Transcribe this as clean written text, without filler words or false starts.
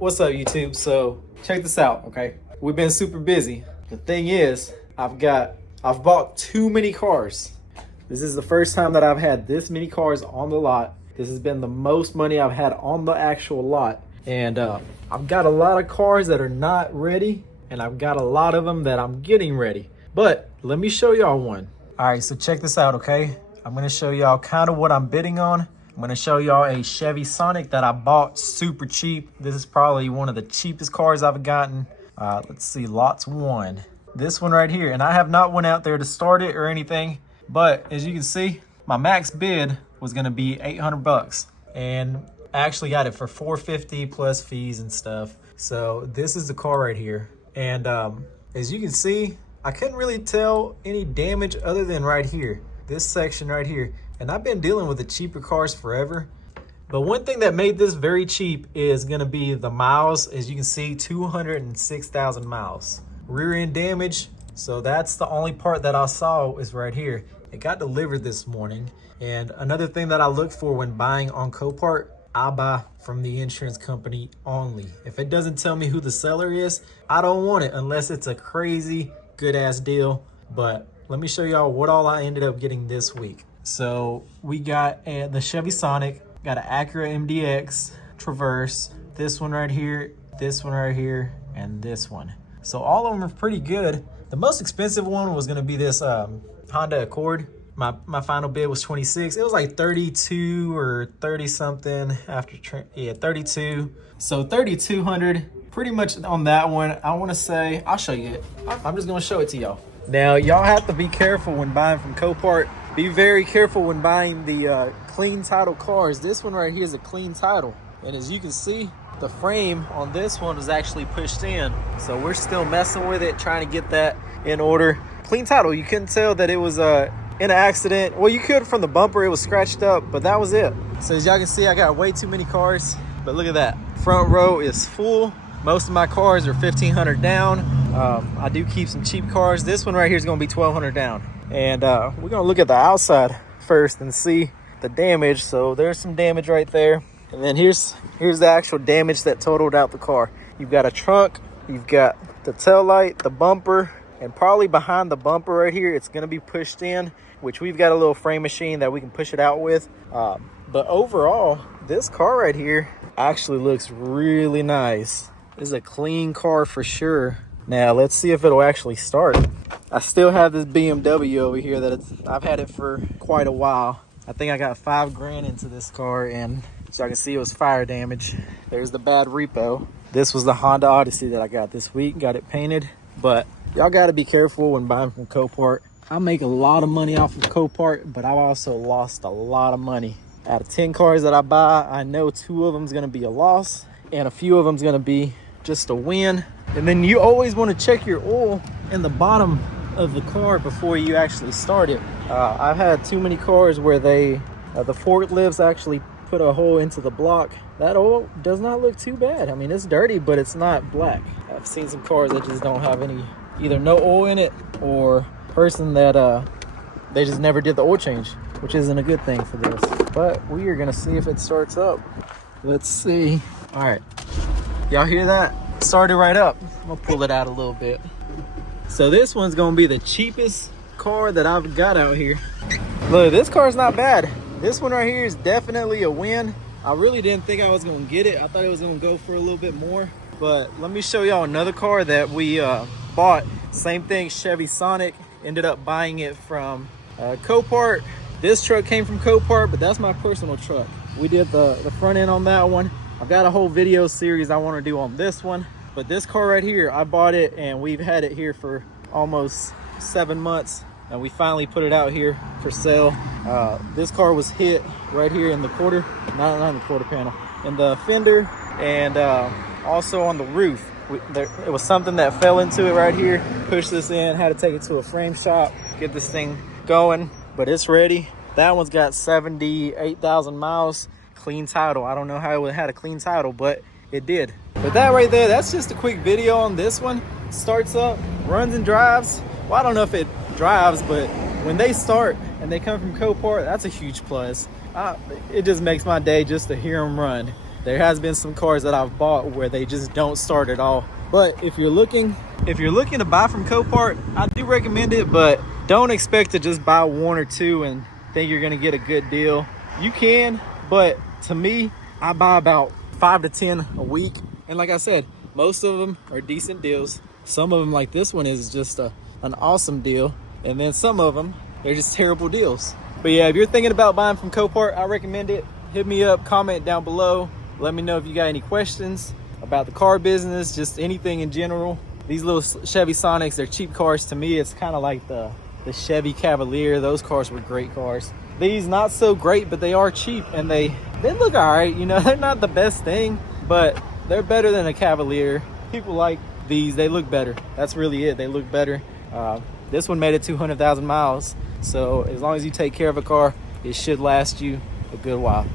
What's up, YouTube? So check this out, okay? We've been super busy. The thing is, I've bought too many cars. This is the first time that I've had this many cars on the lot. This has been the most money I've had on the actual lot. And I've got a lot of cars that are not ready, and I've got a lot of them that I'm getting ready. But let me show y'all one. All right, so check this out, okay? I'm gonna show y'all kind of what I'm bidding on. I'm gonna show y'all a Chevy Sonic that I bought super cheap. This is probably one of the cheapest cars I've gotten. Let's see, lots one. This one right here, and I have not went out there to start it or anything, but as you can see, my max bid was gonna be 800 bucks. And I actually got it for 450 plus fees and stuff. So this is the car right here. And as you can see, I couldn't really tell any damage other than right here, this section right here. And I've been dealing with the cheaper cars forever. But one thing that made this very cheap is gonna be the miles. As you can see, 206,000 miles. Rear end damage, so that's the only part that I saw is right here. It got delivered this morning. And another thing that I look for when buying on Copart, I buy from the insurance company only. If it doesn't tell me who the seller is, I don't want it unless it's a crazy good ass deal. But let me show y'all what all I ended up getting this week. So we got the Chevy Sonic, got an Acura MDX Traverse, this one right here, and this one. So all of them are pretty good. The most expensive one was gonna be this Honda Accord. My final bid was 26. It was like 32 or 30 something after, 32. So 3,200, pretty much on that one. I wanna say, I'll show you it. I'm just gonna show it to y'all. Now, y'all have to be careful when buying from Copart. Be very careful when buying the clean title cars. This one right here is a clean title. And as you can see, the frame on this one was actually pushed in. So we're still messing with it, trying to get that in order. Clean title, you couldn't tell that it was in an accident. Well, you could from the bumper, it was scratched up, but that was it. So as y'all can see, I got way too many cars, but look at that. Front row is full. Most of my cars are 1,500 down. I do keep some cheap cars. This one right here is gonna be 1,200 down. And we're gonna look at the outside first and see the damage. So there's some damage right there. And then here's the actual damage that totaled out the car. You've got a trunk, you've got the tail light, the bumper, and probably behind the bumper right here, it's gonna be pushed in, which we've got a little frame machine that we can push it out with. But overall, this car right here actually looks really nice. This is a clean car for sure. Now let's see if it'll actually start. I still have this BMW over here that I've had it for quite a while. I think I got $5,000 into this car, and as y'all can see, it was fire damage. There's the bad repo. This was the Honda Odyssey that I got this week, got it painted. But y'all gotta be careful when buying from Copart. I make a lot of money off of Copart, but I've also lost a lot of money. Out of 10 cars that I buy, I know 2 of them's gonna be a loss, and a few of them's gonna be just a win. And then you always want to check your oil in the bottom of the car before you actually start it. I've had too many cars where the forklifts actually put a hole into the block. That oil does not look too bad. I mean, it's dirty, but it's not black. I've seen some cars that just don't have any, either no oil in it or person that they just never did the oil change, which isn't a good thing for this. But we are gonna see if it starts up. Let's see. All right, y'all hear that? Started right up. I'm gonna pull it out a little bit. So this one's gonna be the cheapest car that I've got out here. Look, this car's not bad. This one right here is definitely a win. I really didn't think I was gonna get it. I thought it was gonna go for a little bit more. But let me show y'all another car that we bought. Same thing, Chevy Sonic. Ended up buying it from Copart. This truck came from Copart, but that's my personal truck. We did the front end on that one. I've got a whole video series I want to do on this one, but this car right here, I bought it and we've had it here for almost 7 months, and we finally put it out here for sale. This car was hit right here in the quarter, not in the quarter panel, in the fender, and also on the roof. It was something that fell into it right here, pushed this in, had to take it to a frame shop, get this thing going, but it's ready. That one's got 78,000 miles. Clean title. I don't know how it had a clean title, but it did. But that right there, that's just a quick video on this one. Starts up, runs and drives. Well, I don't know if it drives, but when they start and they come from Copart, that's a huge plus. It just makes my day just to hear them run. There has been some cars that I've bought where they just don't start at all. But if you're looking to buy from Copart, I do recommend it, but don't expect to just buy one or two and think you're gonna get a good deal. You can, but to me, I buy about 5 to 10 a week. And like I said, most of them are decent deals. Some of them, like this one, is just an awesome deal. And then some of them, they're just terrible deals. But yeah, if you're thinking about buying from Copart, I recommend it. Hit me up, comment down below. Let me know if you got any questions about the car business, just anything in general. These little Chevy Sonics, they're cheap cars. To me, it's kind of like the Chevy Cavalier. Those cars were great cars. These not so great, but they are cheap and they look all right. You know, they're not the best thing, but they're better than a Cavalier. People like these, they look better. That's really it, they look better. This one made it 200,000 miles. So as long as you take care of a car, it should last you a good while.